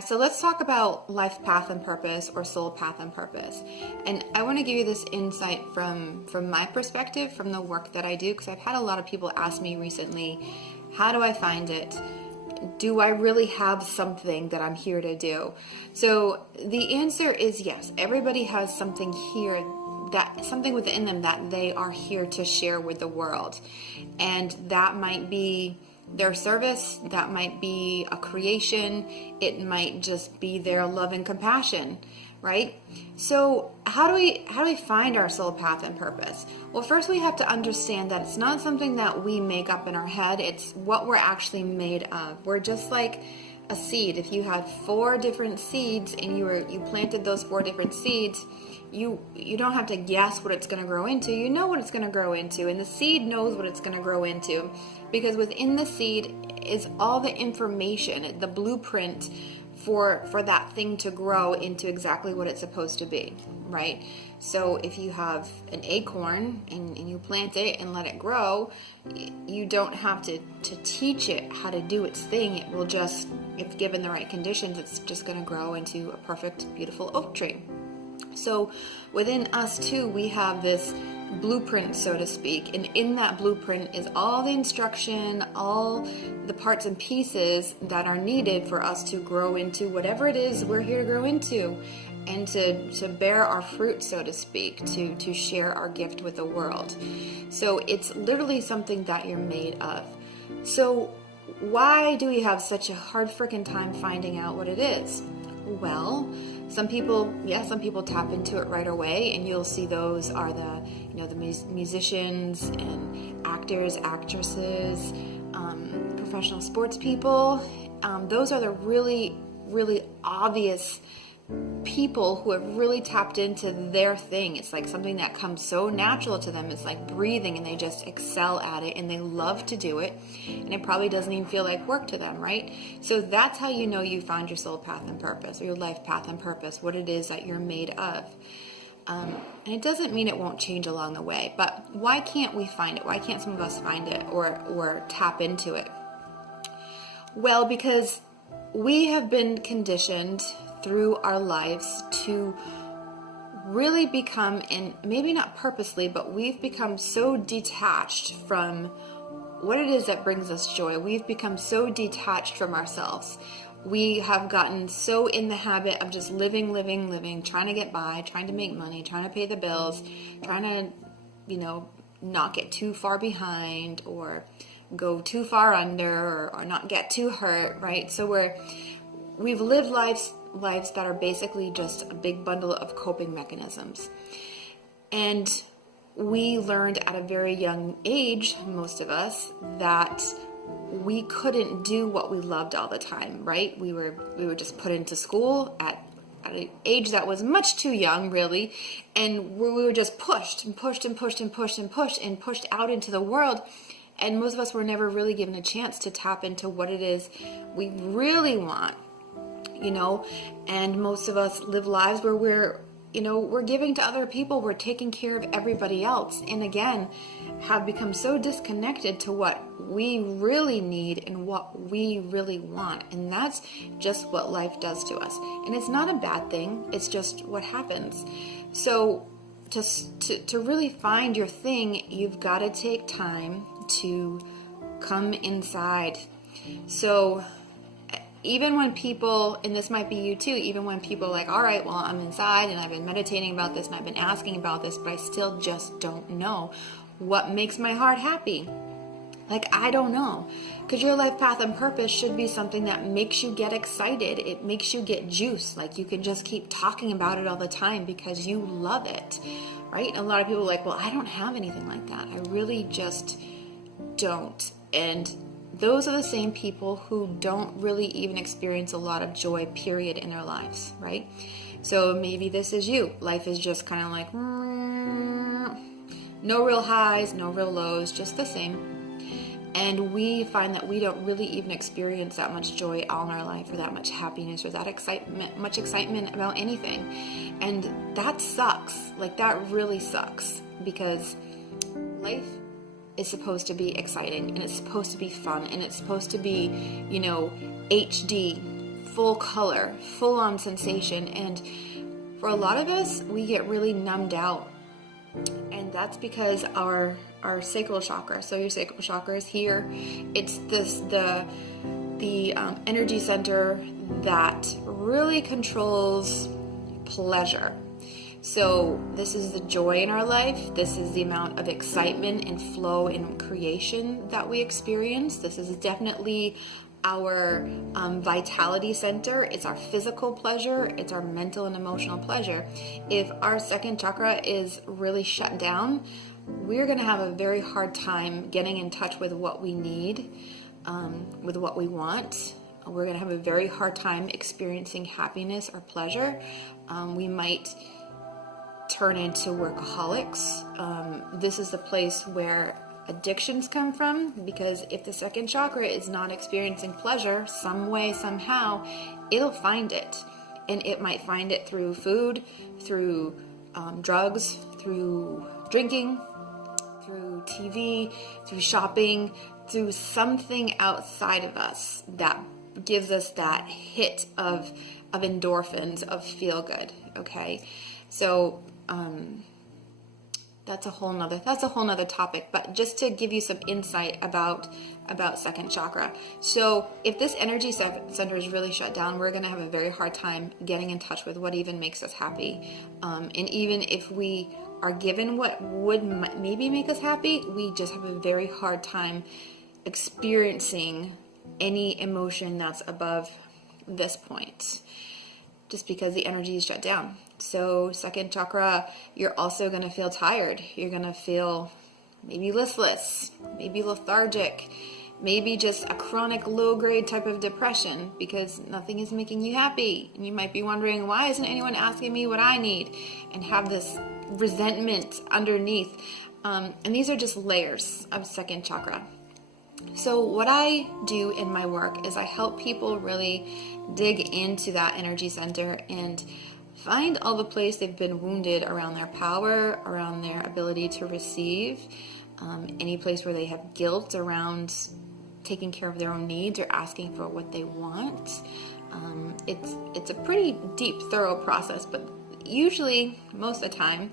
So let's talk about life path and purpose, or soul path and purpose. And I want to give you this insight from my perspective, from the work that I do, because I've had a lot of people ask me recently, how do I find it? Do I really have something that I'm here to do? So the answer is yes. Everybody has something here, that something within them that they are here to share with the world. And that might be their service, that might be a creation, it might just be their love and compassion, right? So how do we find our soul path and purpose? Well, first we have to understand that it's not something that we make up in our head, it's what we're actually made of. We're just like a seed. If you had 4 different seeds and you planted those 4 different seeds, you don't have to guess what it's going to grow into. You know what it's going to grow into, and the seed knows what it's going to grow into, because within the seed is all the information, the blueprint for that thing to grow into exactly what it's supposed to be, right? So if you have an acorn and you plant it and let it grow, you don't have to teach it how to do its thing. It will just, if given the right conditions, it's just going to grow into a perfect, beautiful oak tree. So within us too, we have this blueprint, so to speak, and in that blueprint is all the instruction, all the parts and pieces that are needed for us to grow into whatever it is we're here to grow into, and to bear our fruit, so to speak, to share our gift with the world. So it's literally something that you're made of. So why do we have such a hard freaking time finding out what it is? Well, some people tap into it right away, and you'll see those are the musicians and actors, actresses, professional sports people. Those are the really, really obvious people who have really tapped into their thing. It's like something that comes so natural to them. It's like breathing, and they just excel at it, and they love to do it, and it probably doesn't even feel like work to them, right? So that's how you know you found your soul path and purpose, or your life path and purpose, what it is that you're made of. And it doesn't mean it won't change along the way, but why can't we find it? Why can't some of us find it or tap into it? Well, because we have been conditioned through our lives to really become, and maybe not purposely, but we've become so detached from what it is that brings us joy. We've become so detached from ourselves. We have gotten so in the habit of just living, trying to get by, trying to make money, trying to pay the bills, trying to, not get too far behind or go too far under, or not get too hurt, right? So we've lived lives that are basically just a big bundle of coping mechanisms. And we learned at a very young age, most of us, that we couldn't do what we loved all the time, right? We were just put into school at an age that was much too young, really, and we were just pushed out into the world. And most of us were never really given a chance to tap into what it is we really want. And most of us live lives where we're giving to other people, we're taking care of everybody else, and again, have become so disconnected to what we really need and what we really want. And that's just what life does to us. And it's not a bad thing, it's just what happens. So to really find your thing, you've got to take time to come inside. So even when people, and this might be you too, even when people are like, all right, well, I'm inside and I've been meditating about this and I've been asking about this, but I still just don't know what makes my heart happy. Like, I don't know. Because your life path and purpose should be something that makes you get excited. It makes you get juice. Like, you can just keep talking about it all the time because you love it, right? And a lot of people are like, well, I don't have anything like that. I really just don't. And those are the same people who don't really even experience a lot of joy, period, in their lives, right? So maybe this is you. Life is just kind of like, no real highs, no real lows, just the same. And we find that we don't really even experience that much joy all in our life, or that much happiness, or that much excitement about anything. And that sucks. Like, that really sucks, because life is supposed to be exciting, and it's supposed to be fun, and it's supposed to be, HD, full color, full on sensation. And for a lot of us, we get really numbed out. And that's because our sacral chakra, so your sacral chakra is here. It's the energy center that really controls pleasure. So this is the joy in our life. This is the amount of excitement and flow in creation that we experience. This is definitely our vitality center. It's our physical pleasure. It's our mental and emotional pleasure. If our second chakra is really shut down, we're going to have a very hard time getting in touch with what we need, with what we want. We're going to have a very hard time experiencing happiness or pleasure. We might turn into workaholics. This is the place where addictions come from, because if the second chakra is not experiencing pleasure some way, somehow, it'll find it. And it might find it through food, through drugs, through drinking, through TV, through shopping, through something outside of us that gives us that hit of endorphins, of feel good. Okay, so that's a whole nother topic, but just to give you some insight about second chakra. So if this energy center is really shut down, we're going to have a very hard time getting in touch with what even makes us happy. And even if we are given what would maybe make us happy, we just have a very hard time experiencing any emotion that's above this point, just because the energy is shut down. So second chakra, you're also going to feel tired. You're going to feel maybe listless, maybe lethargic, maybe just a chronic low-grade type of depression because nothing is making you happy. And you might be wondering, why isn't anyone asking me what I need? And have this resentment underneath. And these are just layers of second chakra. So what I do in my work is I help people really dig into that energy center and find all the place they've been wounded around their power, around their ability to receive, any place where they have guilt around taking care of their own needs or asking for what they want. It's a pretty deep, thorough process, but usually, most of the time,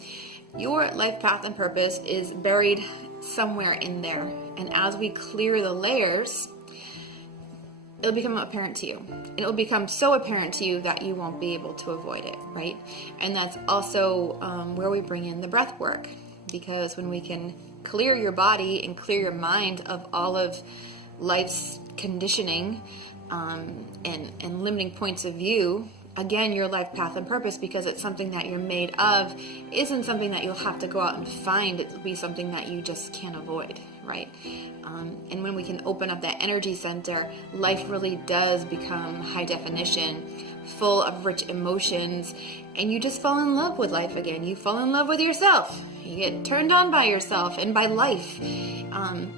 your life path and purpose is buried somewhere in there. And as we clear the layers, it'll become apparent to you. It'll become so apparent to you that you won't be able to avoid it, right? And that's also where we bring in the breath work, because when we can clear your body and clear your mind of all of life's conditioning and limiting points of view, again, your life path and purpose, because it's something that you're made of, isn't something that you'll have to go out and find. It'll be something that you just can't avoid, right? And when we can open up that energy center, life really does become high definition, full of rich emotions, and you just fall in love with life again. You fall in love with yourself. You get turned on by yourself and by life.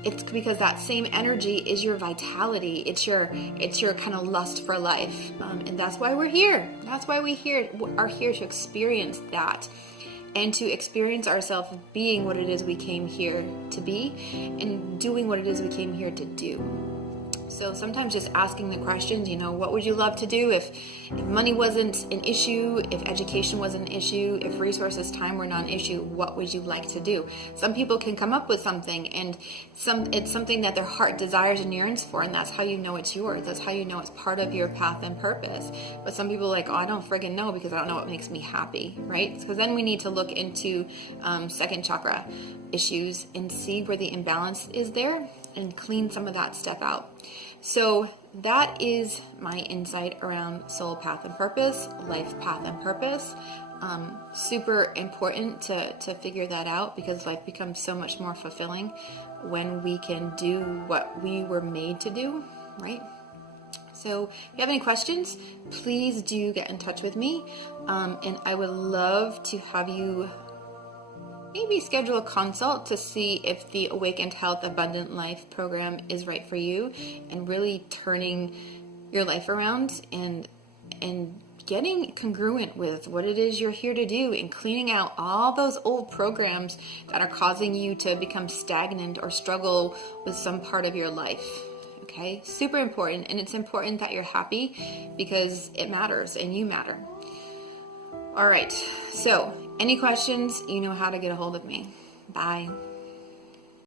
It's because that same energy is your vitality. It's your kind of lust for life, and that's why we're here. That's why we are here to experience that, and to experience ourselves being what it is we came here to be, and doing what it is we came here to do. So sometimes just asking the questions, what would you love to do if money wasn't an issue, if education wasn't an issue, if resources, time were not an issue, what would you like to do? Some people can come up with something, and it's something that their heart desires and yearns for, and that's how you know it's yours. That's how you know it's part of your path and purpose. But some people are like, I don't friggin' know, because I don't know what makes me happy, right? Because then we need to look into second chakra issues and see where the imbalance is there and clean some of that stuff out. So that is my insight around soul path and purpose, life path and purpose. Super important to figure that out, because life becomes so much more fulfilling when we can do what we were made to do, right? So if you have any questions, please do get in touch with me. And I would love to have you maybe schedule a consult to see if the Awakened Health Abundant Life program is right for you, and really turning your life around and getting congruent with what it is you're here to do, and cleaning out all those old programs that are causing you to become stagnant or struggle with some part of your life. Okay, super important. And it's important that you're happy because it matters and you matter. All right, so any questions, you know how to get a hold of me. Bye.